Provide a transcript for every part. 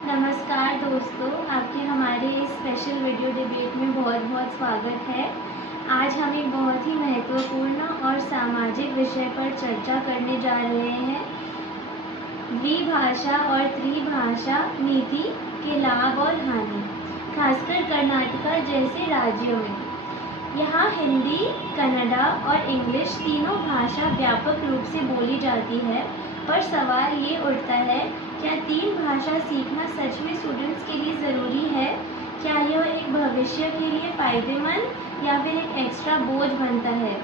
नमस्कार दोस्तों, आपके हमारे इस स्पेशल वीडियो डिबेट में बहुत बहुत स्वागत है। आज हम एक बहुत ही महत्वपूर्ण और सामाजिक विषय पर चर्चा करने जा रहे हैं। द्विभाषा और त्रिभाषा नीति के लाभ और हानि, खासकर कर्नाटका जैसे राज्यों में। यहाँ हिंदी, कन्नड़ा और इंग्लिश तीनों भाषा व्यापक रूप से बोली जाती है, पर सवाल ये उठता है, क्या तीन भाषा सीखना सच में स्टूडेंट्स के लिए ज़रूरी है? क्या यह एक भविष्य के लिए फ़ायदेमंद या फिर एक एक्स्ट्रा बोझ बनता है?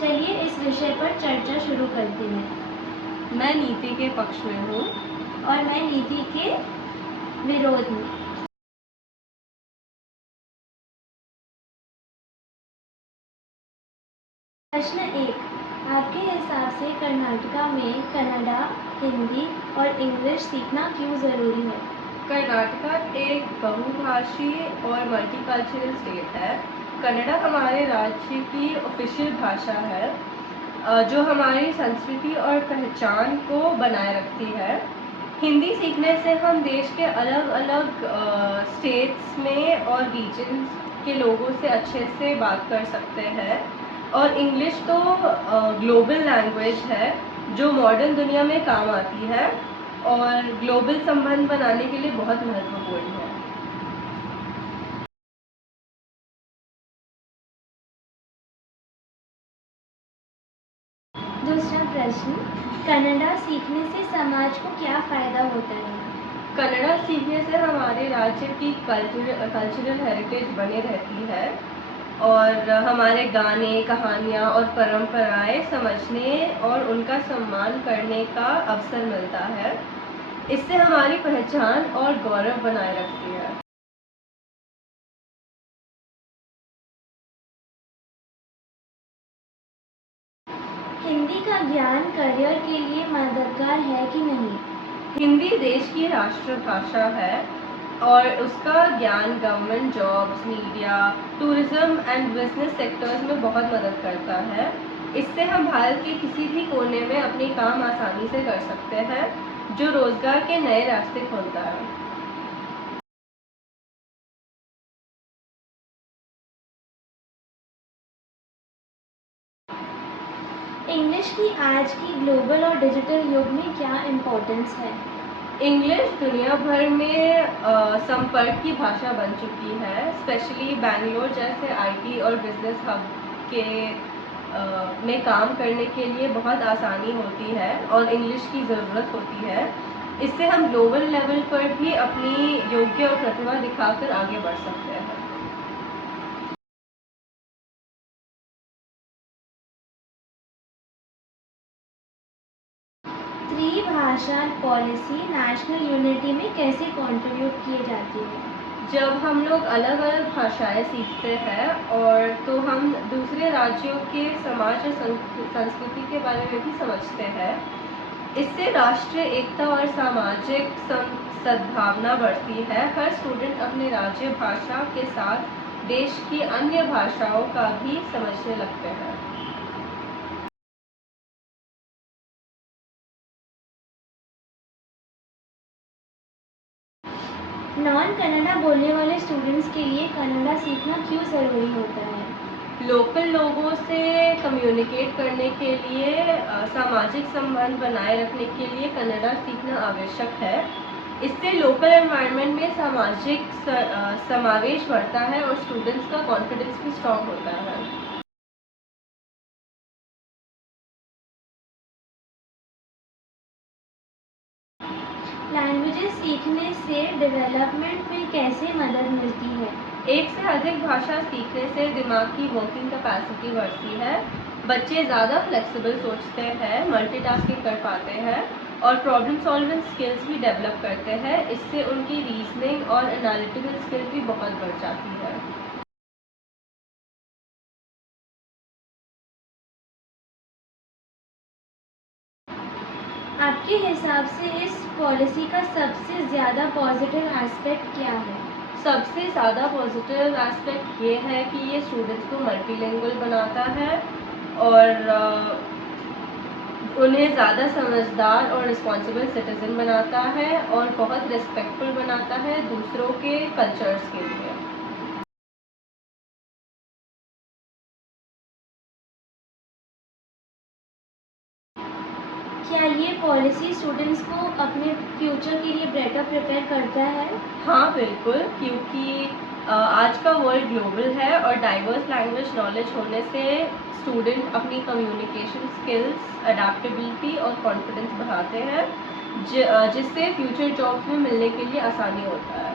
चलिए इस विषय पर चर्चा शुरू करते हैं। मैं नीति के पक्ष में हूँ और मैं नीति के विरोध में। प्रश्न 1, आपके हिसाब से कर्नाटका में कन्नड़ा, हिंदी और इंग्लिश सीखना क्यों ज़रूरी है? कर्नाटका एक बहुभाषीय और मल्टीकल्चरल स्टेट है। कन्नड़ा हमारे राज्य की ऑफिशियल भाषा है, जो हमारी संस्कृति और पहचान को बनाए रखती है। हिंदी सीखने से हम देश के अलग अलग स्टेट्स में और रीजन्स के लोगों से अच्छे से बात कर सकते हैं। और इंग्लिश तो ग्लोबल लैंग्वेज है जो मॉडर्न दुनिया में काम आती है और ग्लोबल संबंध बनाने के लिए बहुत महत्वपूर्ण है। दूसरा प्रश्न, कन्नड़ा सीखने से समाज को क्या फ़ायदा होता है? कन्नड़ा सीखने से हमारे राज्य की कल्चरल हेरिटेज बनी रहती है और हमारे गाने, कहानियाँ और परंपराएं समझने और उनका सम्मान करने का अवसर मिलता है। इससे हमारी पहचान और गौरव बनाए रखती है। हिंदी का ज्ञान करियर के लिए मददगार है कि नहीं? हिंदी देश की राष्ट्रभाषा है और उसका ज्ञान government jobs, media, tourism and business sectors में बहुत मदद करता है। इससे हम भारत के किसी भी कोने में अपने काम आसानी से कर सकते हैं, जो रोजगार के नए रास्ते खोलता है। इंग्लिश की आज की ग्लोबल और डिजिटल युग में क्या इम्पोर्टेंस है? इंग्लिश दुनिया भर में संपर्क की भाषा बन चुकी है। स्पेशली बेंगलोर जैसे आईटी और बिजनेस हब के में काम करने के लिए बहुत आसानी होती है और इंग्लिश की ज़रूरत होती है। इससे हम ग्लोबल लेवल पर भी अपनी योग्य और प्रतिभा दिखाकर आगे बढ़ सकते हैं। त्रिभाषा पॉलिसी नेशनल यूनिटी में कैसे कंट्रीब्यूट की जाती है? जब हम लोग अलग अलग भाषाएं सीखते हैं और तो हम दूसरे राज्यों के समाज और संस्कृति के बारे में भी समझते हैं। इससे राष्ट्रीय एकता और सामाजिक सद्भावना बढ़ती है। हर स्टूडेंट अपनी राज्य भाषा के साथ देश की अन्य भाषाओं का भी समझने लगते हैं। नॉन कन्नड़ा बोलने वाले स्टूडेंट्स के लिए कन्नड़ा सीखना क्यों ज़रूरी होता है? लोकल लोगों से कम्युनिकेट करने के लिए, सामाजिक संबंध बनाए रखने के लिए कन्नड़ा सीखना आवश्यक है। इससे लोकल एनवायरनमेंट में सामाजिक समावेश बढ़ता है और स्टूडेंट्स का कॉन्फिडेंस भी स्ट्रॉन्ग होता है। लैंग्वेजेस सीखने से डेवलपमेंट में कैसे मदद मिलती है? एक से अधिक भाषा सीखने से दिमाग की वर्किंग कैपेसिटी बढ़ती है। बच्चे ज़्यादा फ्लेक्सिबल सोचते हैं, मल्टीटास्किंग कर पाते हैं और प्रॉब्लम सॉल्विंग स्किल्स भी डेवलप करते हैं। इससे उनकी रीजनिंग और एनालिटिकल स्किल्स भी बहुत बढ़ जाती है। आपके हिसाब से इस पॉलिसी का सबसे ज़्यादा पॉजिटिव एस्पेक्ट क्या है? सबसे ज़्यादा पॉजिटिव एस्पेक्ट ये है कि ये स्टूडेंट्स को मल्टीलिंगुअल बनाता है और उन्हें ज़्यादा समझदार और रिस्पॉन्सिबल सिटीज़न बनाता है और बहुत रिस्पेक्टफुल बनाता है दूसरों के कल्चर्स के लिए। क्या ये पॉलिसी स्टूडेंट्स को अपने फ्यूचर के लिए बेटर प्रिपेयर करता है? हाँ बिल्कुल, क्योंकि आज का वर्ल्ड ग्लोबल है और डाइवर्स लैंग्वेज नॉलेज होने से स्टूडेंट अपनी कम्युनिकेशन स्किल्स, अडेप्टेबिलिटी और कॉन्फिडेंस बढ़ाते हैं, जिससे फ्यूचर जॉब्स में मिलने के लिए आसानी होता है।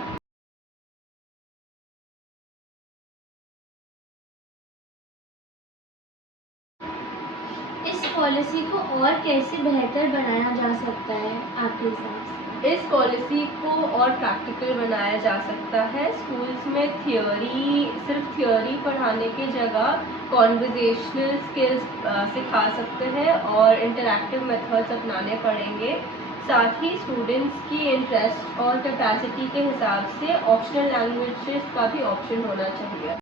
इस पॉलिसी को और कैसे बेहतर बनाया जा सकता है आपके हिसाब से? इस पॉलिसी को और प्रैक्टिकल बनाया जा सकता है। स्कूल्स में सिर्फ थियोरी पढ़ाने की जगह कॉन्वर्जेशनल स्किल्स सिखा सकते हैं और इंटरैक्टिव मेथड्स अपनाने पड़ेंगे। साथ ही स्टूडेंट्स की इंटरेस्ट और कैपेसिटी के हिसाब से ऑप्शनल लैंग्वेजेस का भी ऑप्शन होना चाहिए।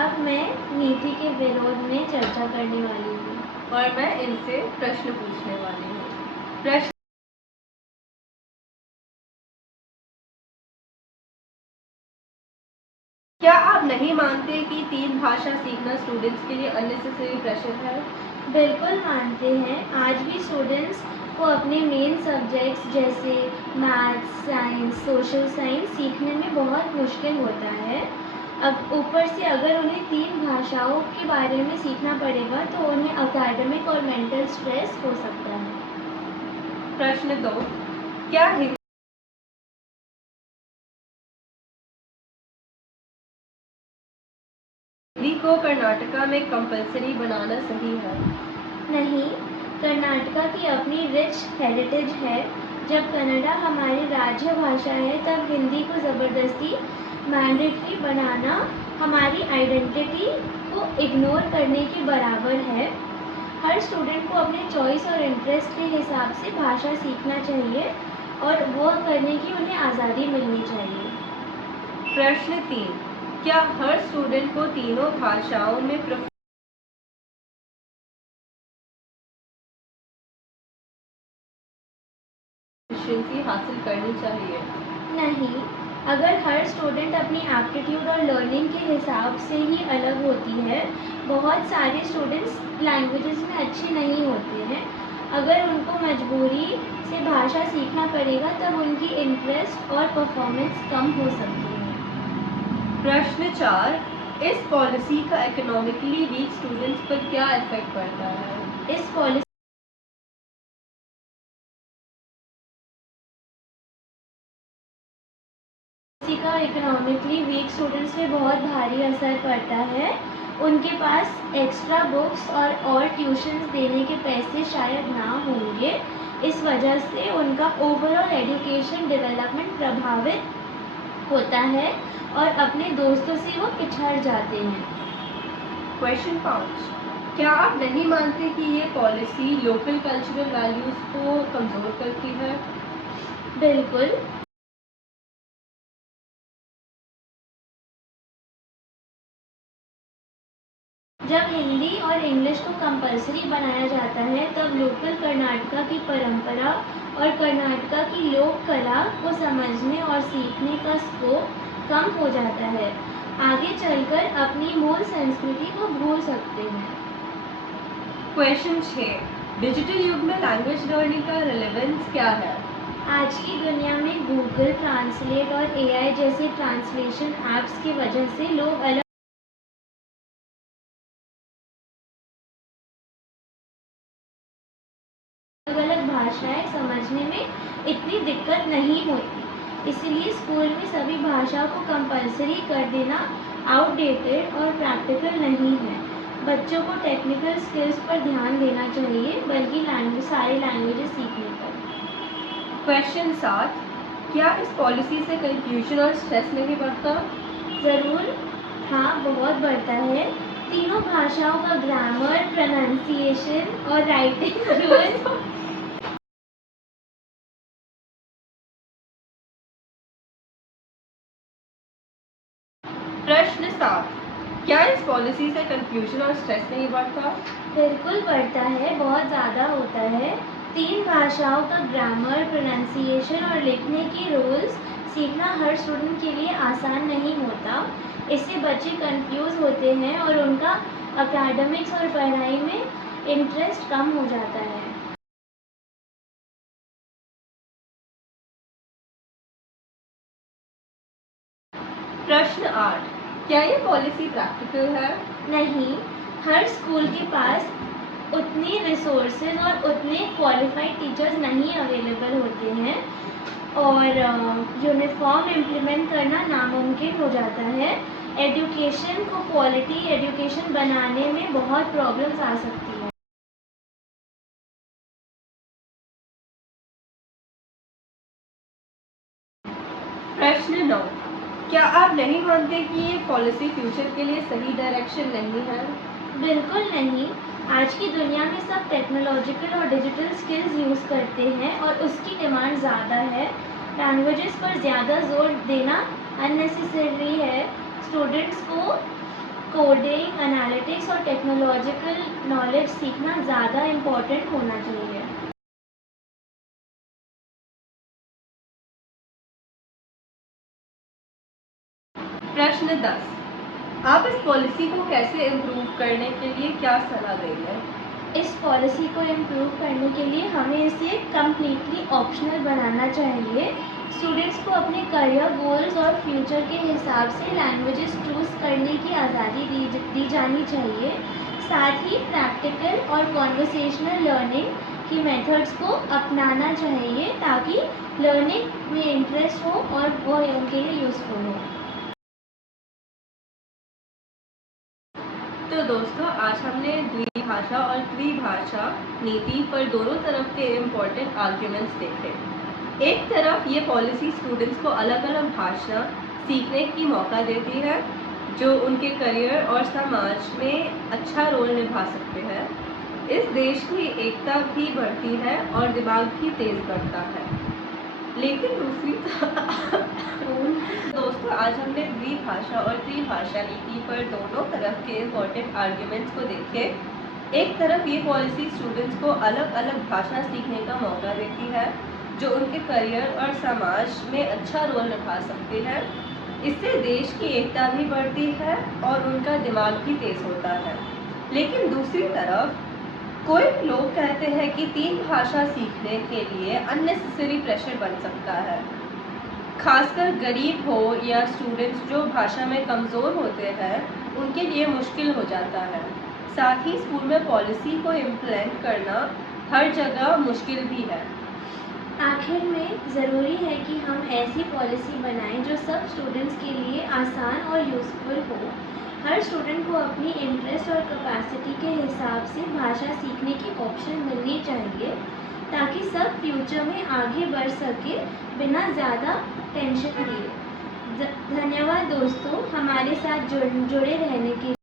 अब मैं नीति के विरोध में चर्चा करने वाली हूँ और मैं इनसे प्रश्न पूछने वाली हूँ। प्रश्न: क्या आप नहीं मानते कि 3 भाषा सीखना स्टूडेंट्स के लिए अननेसेसरी प्रेशर है? बिल्कुल मानते हैं। आज भी स्टूडेंट्स को अपने मेन सब्जेक्ट्स जैसे मैथ्स, साइंस, सोशल साइंस सीखने में बहुत मुश्किल होता है। अब ऊपर से अगर उन्हें 3 भाषाओं के बारे में सीखना पड़ेगा तो उन्हें एकेडमिक और मेंटल स्ट्रेस हो सकता है। प्रश्न 2: क्या हिंदी को कर्नाटका में कंपलसरी बनाना सही है? नहीं, कर्नाटका की अपनी रिच हेरिटेज है। जब कन्नड़ा हमारी राज्य भाषा है तब हिंदी को ज़बरदस्ती मैंडेटरी बनाना हमारी आइडेंटिटी को इग्नोर करने के बराबर है। हर स्टूडेंट को अपने चॉइस और इंटरेस्ट के हिसाब से भाषा सीखना चाहिए और वो करने की उन्हें आज़ादी मिलनी चाहिए। प्रश्न 3: क्या हर स्टूडेंट को तीनों भाषाओं में प्रोफिशिएंसी हासिल करनी चाहिए? नहीं, अगर हर स्टूडेंट अपनी एप्टीट्यूड और लर्निंग के हिसाब से ही अलग होती है। बहुत सारे स्टूडेंट्स लैंग्वेजेस में अच्छे नहीं होते हैं। अगर उनको मजबूरी से भाषा सीखना पड़ेगा तब उनकी इंटरेस्ट और परफॉर्मेंस कम हो सकती है। प्रश्न 4: इस पॉलिसी का इकोनॉमिकली वीक स्टूडेंट्स पर क्या इफेक्ट पड़ता है? इस पॉलिसी का इकोनॉमिकली वीक स्टूडेंट्स पे बहुत भारी असर पड़ता है। उनके पास एक्स्ट्रा बुक्स और ट्यूशन्स देने के पैसे शायद ना होंगे। इस वजह से उनका ओवरऑल एजुकेशन डेवलपमेंट प्रभावित होता है और अपने दोस्तों से वो पिछड़ जाते हैं। क्वेश्चन 5: क्या आप नहीं मानते कि ये पॉलिसी लोकल कल्चरल वैल्यूज़ को कमज़ोर करती है? बिल्कुल। जब हिंदी और इंग्लिश को कंपलसरी बनाया जाता है तब लोकल कर्नाटका की परंपरा और कर्नाटका की लोक कला को समझने और सीखने का स्कोप कम हो जाता है। आगे चलकर अपनी मूल संस्कृति को भूल सकते हैं। क्वेश्चन 6: डिजिटल युग में लैंग्वेज लर्निंग का रिलेवेंस क्या है? आज की दुनिया में गूगल ट्रांसलेट और एआई जैसे ट्रांसलेशन ऐप्स की वजह से लोग अलग अलग भाषाएं समझने में इतनी दिक्कत नहीं होती। इसलिए स्कूल में सभी भाषाओं को कंपलसरी कर देना आउटडेटेड और प्रैक्टिकल नहीं है। बच्चों को टेक्निकल स्किल्स पर ध्यान देना चाहिए बल्कि सारी लैंग्वेजेस सीखने पर। क्वेश्चन 7: क्या इस पॉलिसी से कंफ्यूजन और स्ट्रेस नहीं बढ़ता? ज़रूर, हाँ, बहुत बढ़ता है। तीनों भाषाओं का ग्रामर, प्रोनाउंसिएशन और राइटिंग रूल प्रश्न 7: क्या इस पॉलिसी से कंफ्यूजन और स्ट्रेस नहीं बढ़ता? बिल्कुल बढ़ता है, बहुत ज़्यादा होता है। 3 भाषाओं का ग्रामर, प्रोनंसिएशन और लिखने की रूल्स सीखना हर स्टूडेंट के लिए आसान नहीं होता। इससे बच्चे कंफ्यूज होते हैं और उनका एकेडमिक्स और पढ़ाई में इंटरेस्ट कम हो जाता है। प्रश्न 8, क्या ये पॉलिसी प्रैक्टिकल है? नहीं, हर स्कूल के पास उतनी रिसोर्सेज और उतने क्वालिफाइड टीचर्स नहीं अवेलेबल होते हैं और यूनिफॉर्म इम्प्लीमेंट करना नामुमकिन हो जाता है। एजुकेशन को क्वालिटी एजुकेशन बनाने में बहुत प्रॉब्लम्स आ सकती है। प्रश्न 9, क्या आप नहीं मानते कि ये पॉलिसी फ्यूचर के लिए सही डायरेक्शन नहीं है? बिल्कुल नहीं। आज की दुनिया में सब टेक्नोलॉजिकल और डिजिटल स्किल्स यूज़ करते हैं और उसकी डिमांड ज़्यादा है। लैंग्वेजेस पर ज़्यादा जोर देना अननेसेसरी है। स्टूडेंट्स को कोडिंग, एनालिटिक्स और टेक्नोलॉजिकल नॉलेज सीखना ज़्यादा इम्पोर्टेंट होना चाहिए। प्रश्न 10, आप इस पॉलिसी को कैसे इम्प्रूव करने के लिए क्या सलाह देंगे? इस पॉलिसी को इम्प्रूव करने के लिए हमें इसे कम्प्लीटली ऑप्शनल बनाना चाहिए। स्टूडेंट्स को अपने करियर गोल्स और फ्यूचर के हिसाब से लैंग्वेजेस चूज़ करने की आज़ादी दी जानी चाहिए। साथ ही प्रैक्टिकल और कॉन्वर्सेशनल लर्निंग की मेथड्स को अपनाना चाहिए ताकि लर्निंग में इंटरेस्ट हो और वो उनके लिए यूज़फुल हो। तो दोस्तों, आज हमने द्विभाषा और त्रिभाषा नीति पर दोनों तरफ के इम्पोर्टेंट आर्ग्यूमेंट्स देखे। एक तरफ ये पॉलिसी स्टूडेंट्स को अलग अलग भाषा सीखने की मौका देती है जो उनके करियर और समाज में अच्छा रोल निभा सकते हैं। इस देश की एकता भी बढ़ती है और दिमाग भी तेज बढ़ता है। लेकिन दूसरी दोस्तों, आज हमने द्विभाषा और त्रिभाषा नीति पर दोनों तरफ के इम्पोर्टेंट आर्ग्यूमेंट्स को देखे। एक तरफ ये पॉलिसी स्टूडेंट्स को अलग अलग भाषा सीखने का मौका देती है जो उनके करियर और समाज में अच्छा रोल निभा सकती है। इससे देश की एकता भी बढ़ती है और उनका दिमाग भी तेज होता है। लेकिन दूसरी तरफ कोई लोग कहते हैं कि 3 भाषा सीखने के लिए अननेसेसरी प्रेशर बन सकता है, खासकर गरीब हो या स्टूडेंट्स जो भाषा में कमज़ोर होते हैं उनके लिए मुश्किल हो जाता है। साथ ही स्कूल में पॉलिसी को इम्प्लीमेंट करना हर जगह मुश्किल भी है। आखिर में ज़रूरी है कि हम ऐसी पॉलिसी बनाएं जो सब स्टूडेंट्स के लिए आसान और यूज़फुल हो। हर स्टूडेंट को अपनी इंटरेस्ट और कैपेसिटी के हिसाब से भाषा सीखने की ऑप्शन मिलनी चाहिए ताकि सब फ्यूचर में आगे बढ़ सके बिना ज़्यादा टेंशन लिए। धन्यवाद दोस्तों, हमारे साथ जुड़े रहने के